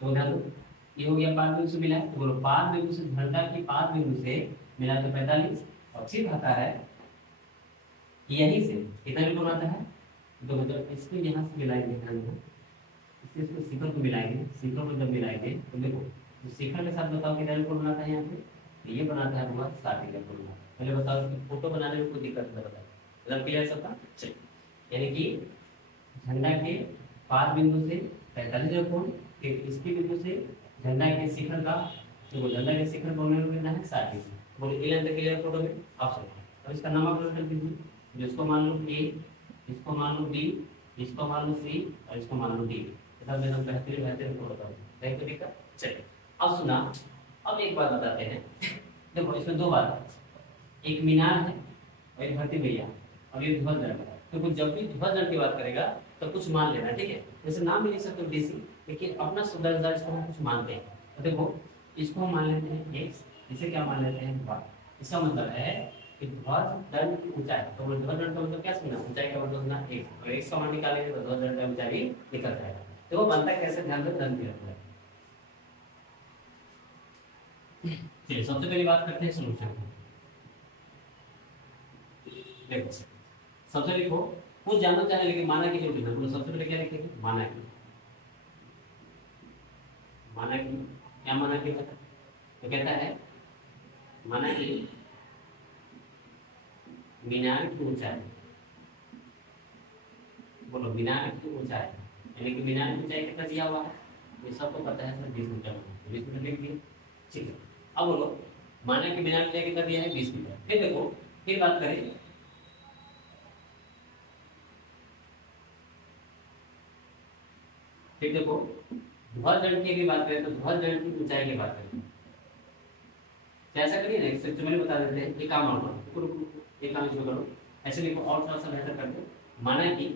तो ध्यान दो ये हो गया पाद बिंदु से मिला है, तो बोलो पाद बिंदु से झंडा की पाद बिंदु से मिला तो 45, और फिर आता है यहीं से कितना बिल्कुल आता है, तो मतलब इसको यहाँ से मिलाएंगे, इससे इसको शिखर को मिलाएंगे, शिखर को जब मिलाएंगे तो देखो तो शिखर के साथ बताओ कितना बिल्कुल बनाता है यहाँ पे, तो ये बनाता है हमारा 60 बिल्कुल बनाता है। पहले बताओ कि फोटो बनाने में कोई दिक्कत नहीं बताओ, मतलब क्लियर सबका। चलिए यानी कि झंडा के पाद बिंदु से 45 कोण, फिर इसके बिंदु से झंडा के शिखर का, तो झंडा के शिखर को मिलना है 60 डिग्री। बोलो क्लियर क्लियर फोटो में ऑप्शन। अब इसका नामकरण कर दीजिए, जिसको मान लो ए, इसको मान लो बी, इसको मान लो सी, और इसको मान लो डी। मतलब एकदम बेहतरीन बेहतरीन फोटो बताओ, नहीं कोई दिक्कत। चलिए अब सुना, अब एक बात बताते हैं। देखो इसमें दो बात है, एक मीनार है और एक भर्ती भैया, और ये ध्वज दंड है। तो जब भी ध्वज दंड की बात करेगा तो कुछ मान लेना, ठीक है। जैसे नाम भी लिख सकते हो डीसी, लेकिन अपना शब्द अनुसार इसको हम कुछ मानते हैं। तो देखो इसको हम मान लेते हैं एक्स, इसे क्या मान लेते हैं वाई। इसका मतलब है कि ध्वज दंड की ऊंचाई, तो ध्वज दंड का मतलब क्या समझना, ऊंचाई का मतलब समझना एक्स, और एक्स का मान निकालेंगे तो ध्वज दंड का ऊंचाई भी निकल जाएगा। तो वो बनता है कैसे, ध्यान दो, दंड दिया। चलिए सबसे पहली बात करते हैं सॉल्यूशन। देखो सबसे लिखो, कुछ जानना चाहे लेकिन माना की लिखना, तो सबसे पहले क्या लिखेंगे, माना की। माना की क्या माना की, तो कहता है माना की मीनार की ऊंचाई, बोलो मीनार की ऊंचाई, यानी कि मीनार की ऊंचाई कितना दिया हुआ है, ये सबको पता है सर 20 मीटर, 20 मीटर लिख दिए, ठीक है। अब बोलो माना कि मीनार की ऊंचाई कितना दिया है 20 मीटर। फिर देखो फिर बात करें, फिर देखो ध्वज दंड की भी बात करें तो ध्वज दंड की ऊंचाई की बात करें, तो ऐसा करिए ना, एक सेक्शन में बता देते हैं, एक काम और करो, एक काम इसमें करो, ऐसे लिखो और थोड़ा सा बेहतर कर दो। माना कि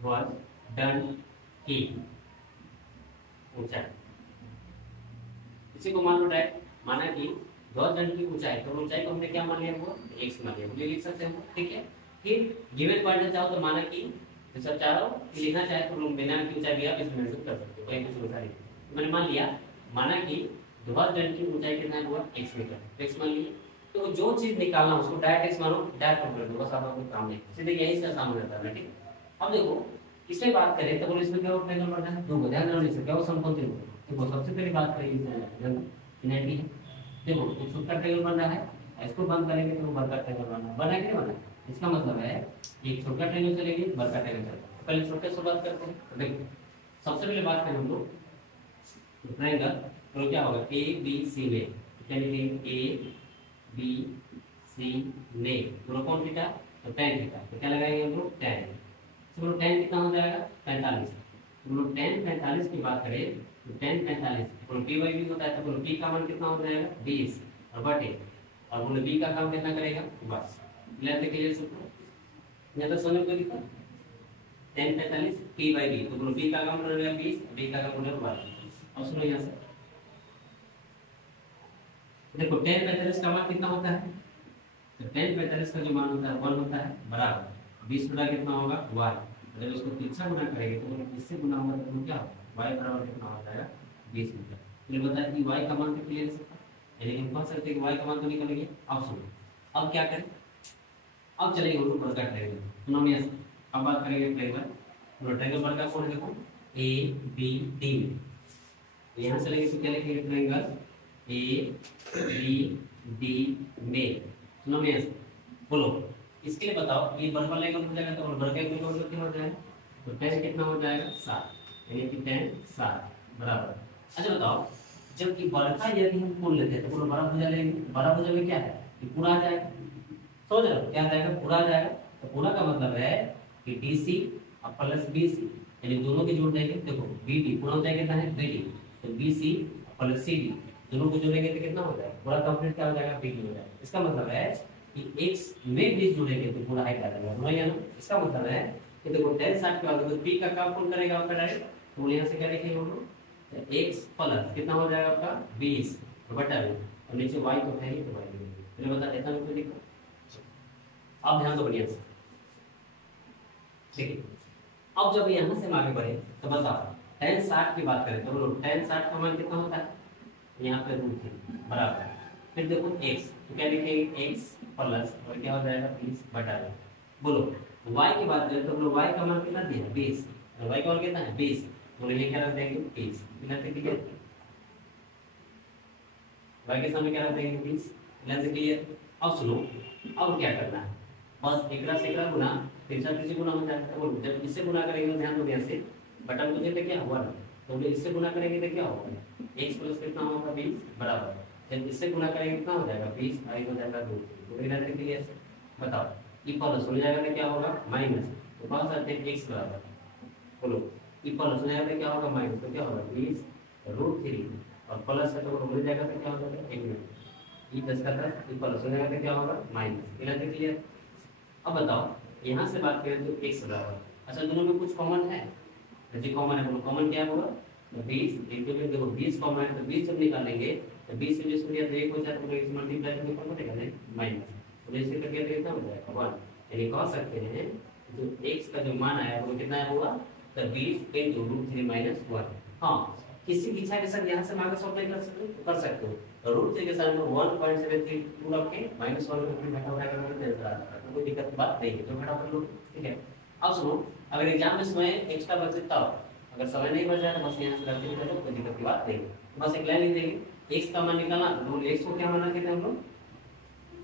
ध्वज दंड की ऊंचाई, इसी को मान लो डायरेक्ट, माना कि ध्वज दंड की ऊंचाई, तो ऊंचाई को हमने क्या मान लिया, वो एक्स मान लिया, ये लिख सकते हैं, ठीक है। फिर गिवन पॉइंट चाहो तो माना कि तो सब चाहो कि लिखना चाहे तो मीनार की ऊंचाई भी आप इसमें मेंशन कर सकते हो, कोई कुछ होता नहीं। मैंने मान लिया माना कि ध्वज दंड की ऊंचाई कितना है, हुआ x मीटर, x मान लिया। तो जो चीज निकालना उसको डायरेक्ट x मानो, डायरेक्ट कर दो, बस आपका कोई काम नहीं, सीधे यही से काम रहता है, ठीक। अब देखो इसमें बात करें तो बोलो इसमें क्या ट्रायंगल बनता है, दो ध्यान रखना, इससे क्या हो समकोण त्रिभुज। देखो सबसे पहली बात करें इनएटी है, देखो एक छोटा ट्रायंगल बन रहा है, इसको बंद करेंगे तो बड़का ट्रायंगल बना कि नहीं बना। इसका मतलब है एक छोटा ट्रायंगल चलेगी, बड़का ट्रायंगल चलेगा। पहले छोटे से बात करते हैं, तो देखो सबसे पहले बात करें हम लोग ट्रायंगल, तो क्या होगा ए बी सी ने, क्या लिखेंगे ए बी सी ने, दोनों कौन थीटा, तो tan थीटा, तो क्या लगाएंगे हम लोग tan, तो बोलो tan कितना हो जाएगा 45, तो बोलो tan 45 की बात करें तो tan 45 बोलो p बाई b होता है, तो बोलो p का मान कितना हो जाएगा 20 और बटे, और बोलो b का काम कितना करेगा बस। लेंथ के लिए सबको यहाँ तक समझ को दिक्कत, tan 45 p बाई b, तो बोलो p का काम रहेगा 20, b का काम रहेगा 12। अब सुनो यहाँ से देखो tan 45 का मान कितना होता है, तो tan 45 का जो मान होता है 1 होता है, बराबर 20 गुना कितना होगा y, जब इसको तिरछा गुना करेंगे तो इससे गुना होगा तो क्या होगा y बराबर कितना हो जाएगा 20 मीटर। तो बता कि y का मान कितना ले सकता है, यानी हम कह सकते हैं कि y का मान तो निकल गया। अब सुनो अब क्या करें, अब चलेंगे हम लोग बड़का ट्रायंगल, सुनो मैं अब बात करेंगे ट्रायंगल, ट्रायंगल बड़का कौन है, देखो ए बी डी, यहाँ से लेंगे तो क्या लिखेंगे ट्रायंगल ए बी डी में, सुनो मैं बोलो इसके लिए बताओ ये बड़ा वाला एंगल हो जाएगा, तो बड़ा का एंगल कितना हो जाएगा, तो tan कितना हो जाएगा 7, यानी कि tan 7 बराबर। अच्छा बताओ जब कि बड़ा यदि हम कोण लेते हैं तो बोलो बड़ा भुजा लेंगे, बड़ा भुजा में क्या है कि पूरा आ जाएगा, समझ रहे हो क्या आ जाएगा, पूरा आ जाएगा। तो पूरा का मतलब है कि BC और प्लस BC, यानी दोनों के जोड़ देंगे, देखो BD पूरा हो जाएगा कितना है 2D, तो BC प्लस CD दोनों को जोड़ेंगे तो कितना हो जाएगा, पूरा कंप्लीट क्या हो जाएगा 20 हो जाएगा। इसका मतलब है कि x में 20 जोड़ेंगे तो पूरा हाइट आ जाएगा, समझ गए ना। इसका मतलब है कि देखो tan 60 के बाद तो p का काम कौन करेगा आपका डायरेक्ट, तो यहां से क्या लिखेंगे हम लोग x प्लस कितना हो जाएगा आपका 20 बटा और नीचे y तो है ही, तो y लिखेंगे। चलिए बता देता हूं, देखो अब ध्यान दो बढ़िया से, ठीक है। अब जब यहाँ से हम आगे बढ़े तो बताओ tan 60 की बात करें तो बोलो tan 60 का मान कितना होता है, यहाँ पे रूट 3 बराबर। फिर देखो x तो क्या लिखेंगे x प्लस और क्या हो जाएगा 20 बटा 2। बोलो y की बात करें तो बोलो y का मान कितना दिया है 20, y का मान कितना है 20, बोलो ये क्या रख देंगे 20, इधर से क्लियर, y के सामने क्या रख देंगे 20, इधर से क्लियर। अब सुनो अब क्या करना है, बस एकरा से एकरा गुना फिर से गुना हो जाएगा। बोलो जब इससे गुना करेंगे तो ध्यान दो यहाँ से बटन मुझे तो क्या हुआ ना, तो बोले इससे गुना करेंगे तो क्या होगा x प्लस कितना होगा 20 बराबर, जब इससे गुना करेंगे कितना हो जाएगा 20 और हो जाएगा 2, तो इधर से क्लियर। बताओ ई प्लस हो जाएगा तो क्या होगा माइनस, तो पास आते हैं x बराबर, बोलो ई प्लस हो जाएगा तो क्या होगा माइनस, तो क्या होगा 20 रूट 3 और प्लस है तो हो जाएगा तो क्या हो जाएगा 1 मिनट ई 10 का 10 ई प्लस हो जाएगा तो क्या होगा माइनस, इधर से क्लियर। अब बताओ यहाँ से बात करें तो x बराबर, अच्छा दोनों में कुछ कॉमन है, जी कॉमन है, बोलो कॉमन क्या होगा 20, एक तो देखो 20 कॉमन है तो 20 जब निकालेंगे तो 20 से 20 लिया तो 1 हो जाएगा, तो इस मल्टीप्लाई करके कौन बनेगा माइनस, तो इसे करके तो कितना हो जाएगा 1, यानी कह सकते हैं जो x का जो मान आया वो कितना होगा तो 20 × √3 - 1। हां किसी की इच्छा के साथ यहाँ से आगे सॉल्व नहीं कर सकते तो कर सकते हो, तो √3 के साथ 1.732 रख के -1 को घटा बढ़ा कर मुझे आंसर आ रहा है, कोई दिक्कत बात नहीं है, तो घटा कर लो ठीक है। अब सुनो अगर एग्जाम में समय एक्स्ट्रा बचता हो, अगर समय नहीं बच जाए तो बस यहाँ से करते चलो, कोई दिक्कत की बात नहीं, बस एक लाइन लिख देंगे x का मान निकालना, तो x को क्या माना कहते हैं हम लोग,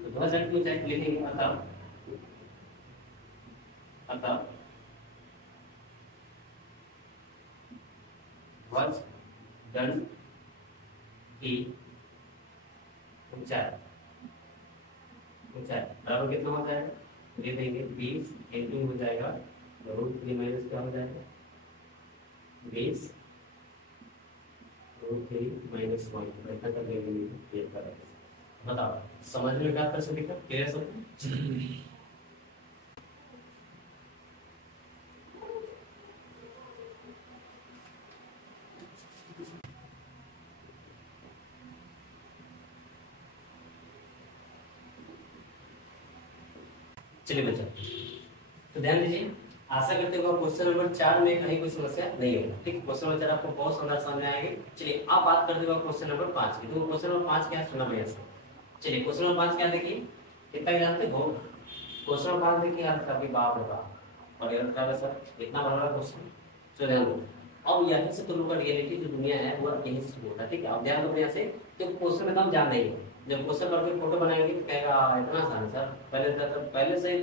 तो 2000 क्यों चाहिए लिखेंगे, अतः वज दंड की ऊंचाई बराबर कितना हो जाएगा, दे देंगे 20 × हो जाएगा √3 माइनस क्या हो जाएगा 20 √3 - 1 ऐसा कर देंगे। ये बताओ समझ में क्या कर सकते हैं क्लियर सब। चलिए बच्चा तो ध्यान दीजिए, आशा करते हो क्वेश्चन नंबर 4 में कहीं कोई समस्या नहीं होगा, ठीक। क्वेश्चन नंबर 4 आपको बहुत शानदार समझ में आएगी। चलिए अब बात करते हैं क्वेश्चन नंबर 5 की, तो क्वेश्चन नंबर 5 क्या है सुना भैया से। चलिए क्वेश्चन नंबर 5 क्या देखिए, कितना जानते हो क्वेश्चन नंबर 5 देखिए यार काफी बाप रे बाप और यार क्या सर इतना बड़ा क्वेश्चन, चलो ध्यान दो। अब यहीं से तुम लोग का रियलिटी जो दुनिया है वो यहीं से शुरू होता है, ठीक है। अब ध्यान दो यहाँ से जो क्वेश्चन में हम जान नहीं, जब क्वेश्चन करके फोटो बनाएंगे तो कहेगा इतना आसान सर, पहले से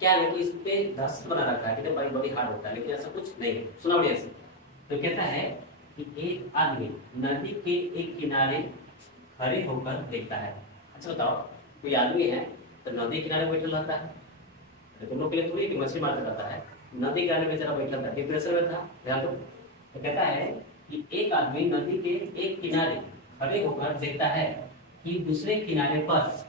क्या है कि इस पे दस्त बना रखा है कि भाई बड़ी हार्ड होता है, लेकिन ऐसा कुछ नहीं है। सुना बढ़िया से, तो कहता है कि एक आदमी नदी के एक किनारे खड़े होकर देखता है। अच्छा बताओ कोई आदमी है तो नदी किनारे बैठा रहता है, तुम लोग के लिए थोड़ी कि मछली मारता रहता है, नदी किनारे बेचारा बैठा था, डिप्रेशन में था, ध्यान दो। तो कहता है कि एक आदमी नदी के एक किनारे खड़े होकर देखता है कि दूसरे किनारे पर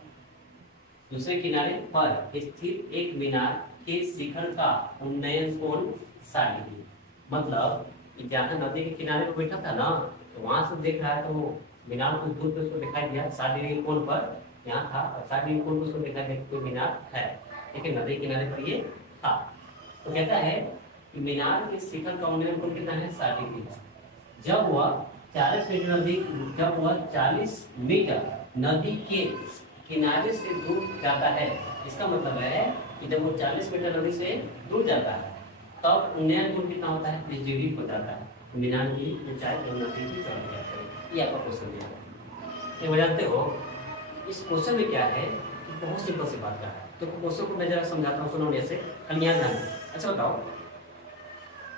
स्थित एक मीनार के शिखर का उन्नयन कोण 60 डिग्री। मतलब जहाँ नदी के किनारे पर बैठा था ना, तो वहां से देख रहा है तो वो मीनार कुछ दूर पे उसको दिखाई दिया 60 डिग्री कोण पर यहाँ था, और 60 डिग्री कोण पर उसको दिखाई दिया कोई मीनार है, ठीक है, नदी किनारे पर ये था। तो कहता है कि मीनार के शिखर का उन्नयन कोण कितना है 60 डिग्री। जब वह 40 मीटर नदी के किनारे से दूर जाता है, इसका मतलब है कि जब वो 40 मीटर नदी से दूर जाता है तब उन्नयन कोण कितना होता है 30 डिग्री हो जाता है, मीनार की ऊंचाई जो नदी की चढ़ जाती है। ये आपका क्वेश्चन दिया है। ये जानते हो इस क्वेश्चन में क्या है कि बहुत सिंपल सी बात का है, तो क्वेश्चन को मैं जरा समझाता हूँ, सुनो जैसे हम याद रखना। अच्छा बताओ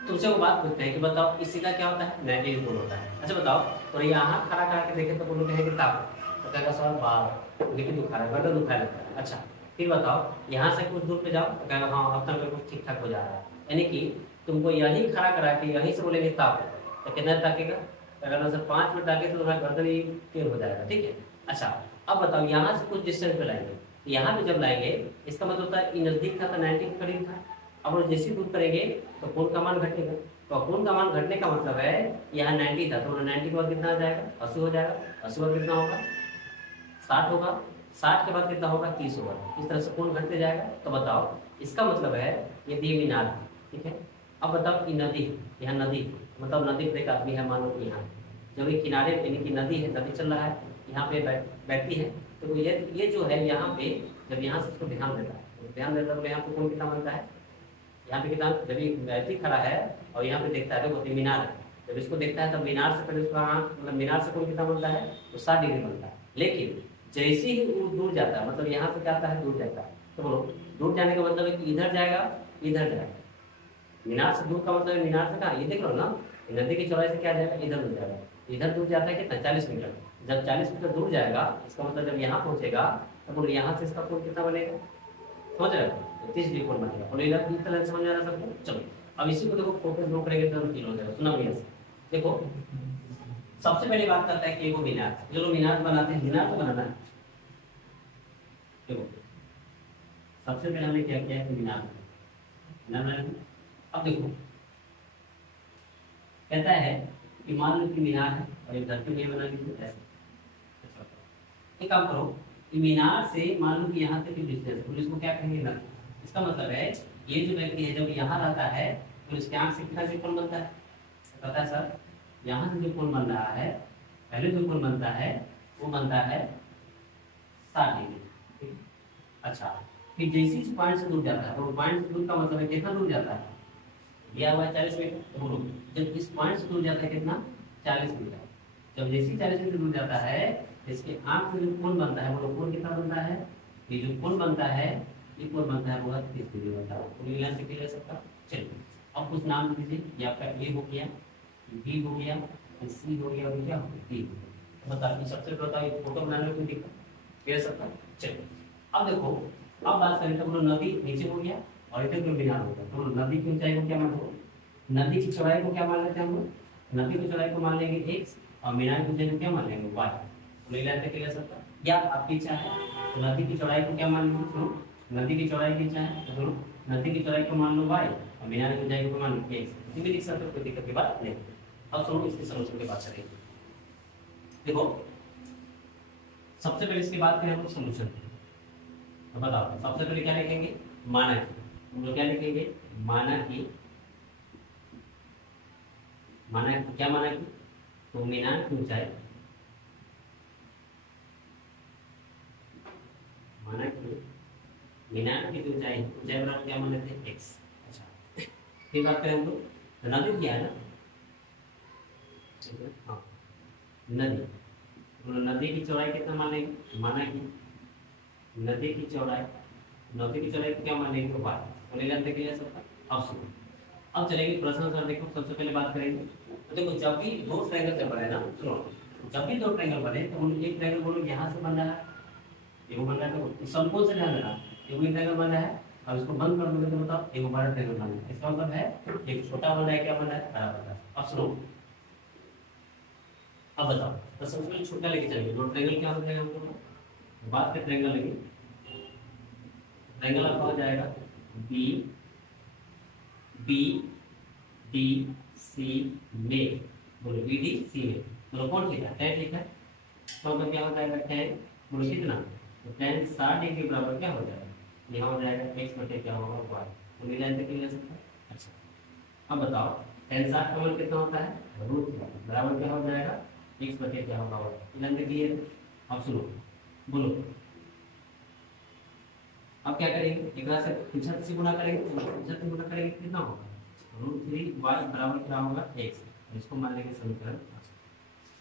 तुमसे वो बात पूछते हैं कि बताओ इसी का क्या होता है नेगेटिव कोण होता है। अच्छा बताओ तो यहाँ खड़ा करके देखें तो बोलो कहेंगे ताप, तो कहेगा सवाल बार लेकिन दुखा रहा है, गर्दन दुखा लगता है। अच्छा फिर बताओ यहाँ से कुछ दूर पे जाओ तो कहेगा हाँ अब तक बिल्कुल ठीक ठाक हो जा रहा है, यानी कि तुमको यही खड़ा करा के यहीं से बोलेंगे ताप, तो कितना ताकेगा, अगर सर 5 मिनट ताके तो तुम्हारा गर्दन ही टेढ़ हो जाएगा, ठीक है। अच्छा अब बताओ यहाँ से कुछ डिस्टेंस पे लाएंगे, यहाँ पे जब लाएंगे इसका मतलब होता है नजदीक था तो 90 के करीब था, अब जैसे दूर करेंगे तो कोण का मान घटेगा, तो कोण का मान घटने का मतलब है यहाँ 90 था तो 90 के बाद कितना आ जाएगा 80 हो जाएगा, 80 बाद कितना होगा 60 होगा, 60 के बाद कितना होगा 30 होगा, इस तरह से कोण घटते जाएगा। तो बताओ इसका मतलब है यदि मीनार, ठीक है, अब बताओ कि नदी, यहाँ नदी मतलब नदी पर एक आदमी है, मानो कि यहाँ जब एक किनारे यानी कि नदी है, नदी चल रहा है, यहाँ पे बैठती है, तो ये जो है यहाँ पे जब यहाँ से इसको ध्यान देता है, तो ध्यान देता है तो यहाँ पे कौन कितना बनता है, यहाँ पे कितना, जब ये व्यक्ति खड़ा है और यहाँ पे देखता है तो मीनार है, जब इसको देखता है तब मीनार से पहले उसका मतलब मीनार से कौन कितना बनता है, तो 60 डिग्री बनता है। लेकिन जैसे ही वो दूर जाता है, मतलब यहाँ से क्या आता है, दूर जाता है, तो बोलो दूर जाने का मतलब है कि इधर जाएगा, इधर जाएगा। मीनार से दूर का मतलब है मीनार से कहाँ, ये देख लो ना, नदी की चौड़ाई से क्या जाएगा, इधर दूर जाएगा, इधर दूर जाता है कितना, 40 मीटर। जब 40 मीटर दूर जाएगा, इसका मतलब जब यहाँ पहुंचेगा तो बोलो यहाँ से इसका कोण कितना बनेगा, समझ रहे हो, 30 डिग्री कोण बनेगा। और इधर इस तरह समझ आ रहा सबको। चलो अब इसी को देखो फोकस ड्रॉ करेंगे तो क्लियर हो जाएगा। सुना भैया से देखो, सबसे पहले बात करता है कि वो मीनार, चलो मीनार बनाते हैं, मीनार तो बनाना है। देखो सबसे पहले हमने क्या किया है, मीनार बनाना। अब देखो कहता है कि मान लो कि मीनार है और एक धरती में बना लीजिए ऐसे। एक काम करो, मीनार से मान लो कि यहाँ तक की डिस्टेंस, तो इसको क्या कहेंगे ना, इसका मतलब है ये जो व्यक्ति है जब यहाँ रहता है तो इसके आंख से कितना कोण बनता है, पता है सर, यहाँ से जो कोण बन रहा है, पहले जो कोण बनता है वो बनता है 60 डिग्री। अच्छा फिर जैसे इस पॉइंट से दूर जाता है, तो पॉइंट से दूर का मतलब है कितना दूर जाता है, दिया हुआ है 40 मीटर, तो बोलो जब इस पॉइंट से दूर जाता है कितना, 40 मीटर। जब जैसे 40 मीटर दूर जाता है, इसके आंख से जो कोण बनता है, बोलो कोण कितना बनता है, ये जो कोण बनता है, ये कोण बनता है वो 30 डिग्री बनता है। पूरी लाइन से क्लियर सबका। चलिए अब कुछ नाम दीजिए, ये आपका ए हो गया, बी हो गया, सी हो गया, और क्या हो गया, डी। बताइए सबसे बताओ फोटो बनाने में कोई दिक्कत, क्लियर सबका। चलिए अब देखो, अब बात करें तो बोलो नदी नीचे हो गया और इधर कोई मीनार होगा, तो नदी की ऊंचाई को क्या मानो, नदी की चौड़ाई को क्या मान लेते हैं हम लोग, नदी की चौड़ाई को मान लेंगे x और मीनार की ऊंचाई को क्या मान लेंगे y। नहीं लेते क्लियर सबका। या आपकी इच्छा है तो नदी की चौड़ाई को क्या मान लेंगे, सुनो नदी की चौड़ाई की इच्छा है तो सुनो नदी की चौड़ाई को मान लो y और मीनार की ऊंचाई को मान लो x, इसी में लिख सकते हो, कोई दिक्कत की बात नहीं। अब सुनो इसके सॉल्यूशन की बात करेंगे। देखो सबसे पहले इसकी बात करें हम लोग सॉल्यूशन, तो बताओ सबसे पहले क्या लिखेंगे, माना कि, हम लोग क्या लिखेंगे, माना कि, माना कि क्या, माना कि तो मीनार की ऊंचाई, माना कि मीनार की ऊंचाई, ऊंचाई बराबर क्या मान लेते हैं x। अच्छा फिर बात करें हम लोग, तो नदी क्या है ना, हाँ नदी, तो नदी की चौड़ाई कितना मान लेंगे, माना कि नदी की चौड़ाई, नदी की चौड़ाई को क्या मान लेंगे, y। बोले लेते के लिए सबका। अब सुनो, अब चलेंगे प्रश्न सर। देखो सबसे पहले बात करेंगे, तो देखो जब भी दो ट्रायंगल जब बने ना, सुनो जब भी दो ट्रायंगल बने तो उन एक ट्रायंगल बोलो यहाँ से बन रहा है, एगो बन रहा है, तो समकोण से ध्यान देना, एगो ट्रायंगल बन रहा है, अब इसको बंद कर दोगे तो बताओ एगो बड़ा ट्रायंगल बन रहा है। इसका मतलब है एक छोटा बन रहा है, क्या बन रहा है, बड़ा बन रहा है। अब सुनो, अब बताओ तो सबसे पहले छोटा लेके चलेंगे, दो ट्रायंगल क्या हो जाएगा हम लोग, बात के ट्रायंगल लेंगे, ट्रायंगल आपका हो जाएगा बी बी डी सी में, बोलो बी डी सी में, बोलो कौन ठीक है, tan ठीक है, तो मतलब क्या हो जाएगा tan, बोलो कितना, तो tan 60 डिग्री बराबर क्या हो जाएगा, यहाँ हो जाएगा x बटे क्या होगा y। तो मिल जाए तो ले सकता है। अच्छा अब बताओ tan 60 का मान कितना होता है, रूट बराबर क्या हो जाएगा, x बटे क्या होगा y। मिलन दिए। अब सुनो, बोलो अब क्या करेंगे, एक से पिछड़ से गुना करेंगे, पिछड़ से गुना करेंगे कितना होगा, √3y बराबर क्या होगा x। इसको मान लेंगे समीकरण,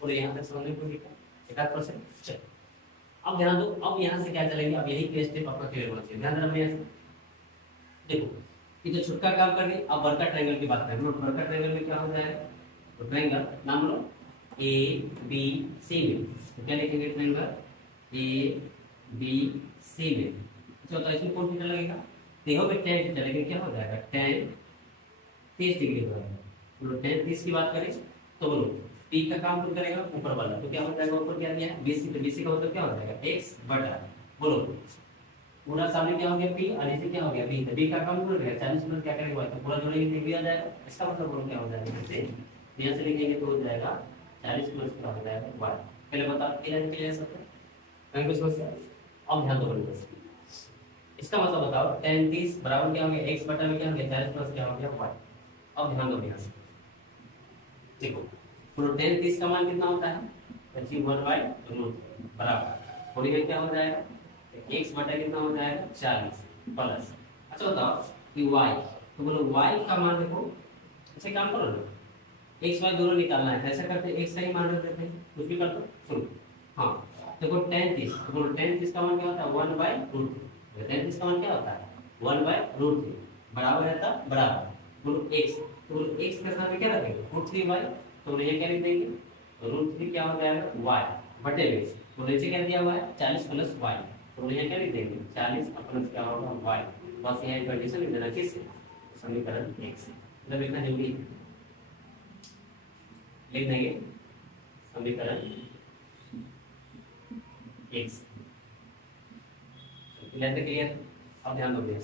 और यहाँ तक समझने को लिखा 1%। चलो अब ध्यान दो, अब यहाँ से क्या चलेंगे, अब यही के स्टेप आपका क्लियर होना चाहिए, ध्यान देना भैया से। देखो ये तो छुटका काम कर गए, अब बड़का ट्रायंगल की बात करें। बड़का ट्रायंगल में क्या हो जाएगा, तो ट्रायंगल नाम लो ए बी सी में, तो क्या लिखेंगे, ट्रायंगल ए बी सी में। चौथा इसमें कौन थीटा लगेगा, देखो में tan थीटा लगेगा, क्या हो जाएगा tan 30 डिग्री बराबर, बोलो tan 30 की बात करें तो बोलो p का काम कौन करेगा, ऊपर वाला, तो क्या हो जाएगा, ऊपर क्या दिया है bc, तो bc का मतलब क्या हो जाएगा x बटा, बोलो पूरा सामने क्या हो गया p और नीचे क्या हो गया b, तो b का काम कौन करेगा 40 प्लस क्या करेगा y, तो पूरा जोड़ेंगे तो भी आ जाएगा। इसका मतलब बोलो क्या हो जाएगा, जैसे यहाँ से लिखेंगे तो हो जाएगा 40 प्लस क्या हो जाएगा y। पहले बताओ क्लियर क्लियर सब कहीं कुछ समस्या, अब ध्यान दो बस। इसका मतलब बताओ tan 30 बराबर क्या हो गया x बटा में क्या हो गया 40 प्लस क्या हो गया y। अब ध्यान दो यहाँ से, देखो पूरा 10 30 का मान कितना होता है, बच्ची 1/√3 बराबर थोड़ी में क्या हो जाएगा, x बटा कितना हो जाएगा 40 प्लस। अच्छा बताओ कि y, तो बोलो y का मान देखो, ऐसे काम करो ना, x y दोनों निकालना है, ऐसा करते हैं x का ही मान रख देते हैं, कुछ भी कर दो। सुनो हाँ देखो 10 30, तो बोलो 10 30 का मान क्या होता है 1/√3, 10 30 का मान क्या होता है 1/√3 बराबर रहता बराबर बोलो x, तो बोलो x के साथ में क्या रखेंगे √3y, तो बोलो ये क्या लिख देंगे √3 क्या हो जाएगा y बटे में, तो नीचे क्या दिया हुआ है 40 प्लस y, तो बोलो ये क्या लिख देंगे 40 प्लस क्या होगा y, बस यह कंडीशन लिख देना किससे, समीकरण 1 से, मतलब लिखना जरूरी है, लिख देंगे समीकरण 1 से। क्लियर। अब ध्यान दो भैया,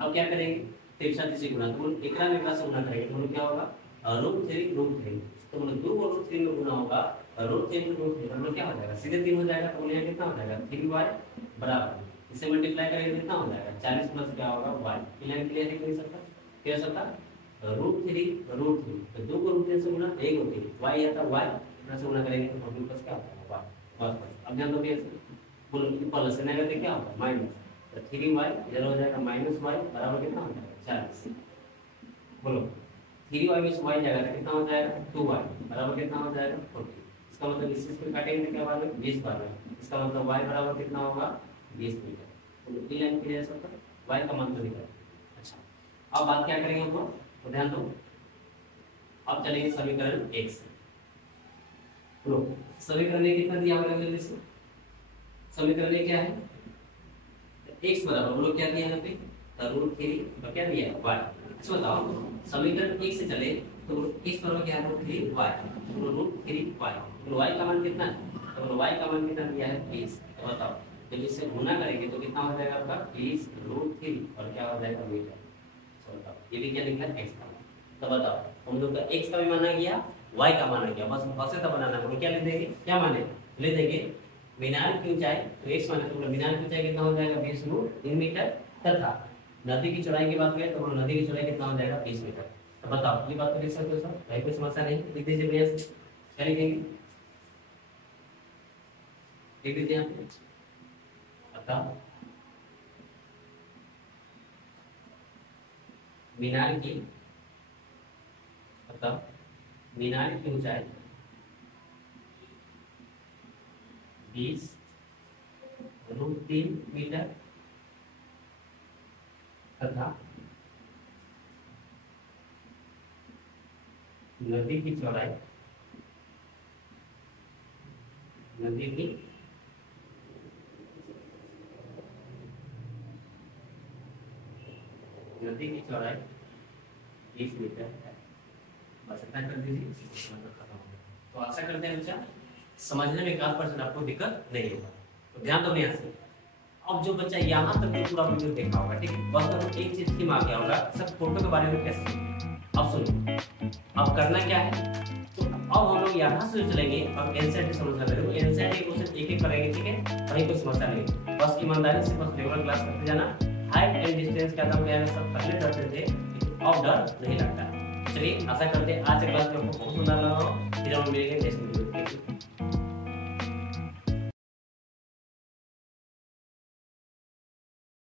अब क्या करेंगे 3 से गुणा, तो एकरा में एकरा से गुणा करेंगे तो क्या होगा √3, तो मतलब 2 और √3 में गुणा होगा, √3 में √3 मतलब क्या हो जाएगा सीधे 3 हो जाएगा, तो यहाँ कितना हो जाएगा 3y बराबर, इसे मल्टीप्लाई करेंगे कितना हो जाएगा 40 प्लस क्या होगा y, क्लियर नहीं सकता, क्या हो सकता √3, तो 2 को √3 से गुणा 1 होती है y आता y प्लस गुणा करेंगे तो 2 प्लस क्या होगा y बस। अब ध्यान दो भैया बोलो प्लस से नेगेटिव क्या होगा माइनस, तो 3y इधर हो जाएगा -y बराबर कितना हो जाएगा 40, बोलो 3y में y जाएगा तो कितना हो जाएगा 2y बराबर कितना हो जाएगा 40, इसका मतलब इस चीज को काटेंगे तो क्या बार में 20 बार में, इसका मतलब y बराबर कितना होगा 20 मीटर, तो ये लाइन क्लियर है सबका, y का मान तो निकला। अच्छा अब बात क्या करेंगे हम लोग, तो ध्यान दो, अब चलेंगे समीकरण 1 से, लो समीकरण 1 कितना दिया हुआ है, समीकरण 1 क्या है x बराबर बोलो क्या दिया है यहाँ पे √3 और क्या दिया है y। अच्छा बताओ समीकरण 1 से चले तो x बराबर क्या है √3y, तो √3y, तो y का मान कितना है, तो y का मान कितना दिया है 20, तो बताओ जब इससे गुणा करेंगे तो कितना हो जाएगा आपका 20√3 और क्या हो जाएगा मीटर। तो बताओ ये भी क्या निकला x का, तो बताओ हम लोग का x का भी माना गया y का माना गया, बस बसे तो बनाना है, क्या ले देंगे क्या माने ले देंगे मीनार की ऊंचाई, तो x माने तो मीनार की ऊंचाई कितना हो जाएगा 20√3 मीटर, तथा नदी की चौड़ाई की बात करें तो नदी की चौड़ाई कितना हो जाएगा 20 मीटर। तो बताओ ये बात तो लिख सकते हो सर, भाई कोई समस्या नहीं, लिख दीजिए भैया से, क्या लिखेंगे लिख दीजिए यहाँ पे, बताओ मीनार की, बताओ मीनार की ऊंचाई 20√3 मीटर तथा नदी की चौड़ाई नदी की चौड़ाई 20 मीटर है, बस इतना कर दीजिए खत्म हो गया। तो आशा करते हैं बच्चा समझने में 1% आपको दिक्कत नहीं होगा, तो ध्यान दो यहाँ से। अब जो बच्चा यहाँ तक जो पूरा वीडियो देखा होगा ठीक है, बस तो एक चीज थीम आ गया होगा सब फोटो के बारे में कैसे, अब सुनो अब करना क्या है, तो अब हम लोग यहाँ से चलेंगे अब एनसीईआरटी समस्या करेंगे, एनसीईआरटी क्वेश्चन एक एक करेंगे ठीक है, कहीं कोई समस्या नहीं, बस ईमानदारी से बस रेगुलर क्लास करते जाना, हाइट एंड डिस्टेंस का काम क्या सब पहले करते थे, अब डर नहीं लगता। चलिए आशा करते हैं आज के क्लास में आपको बहुत सुंदर लगा हो, फिर हम मिलेंगे नेक्स्ट वीडियो।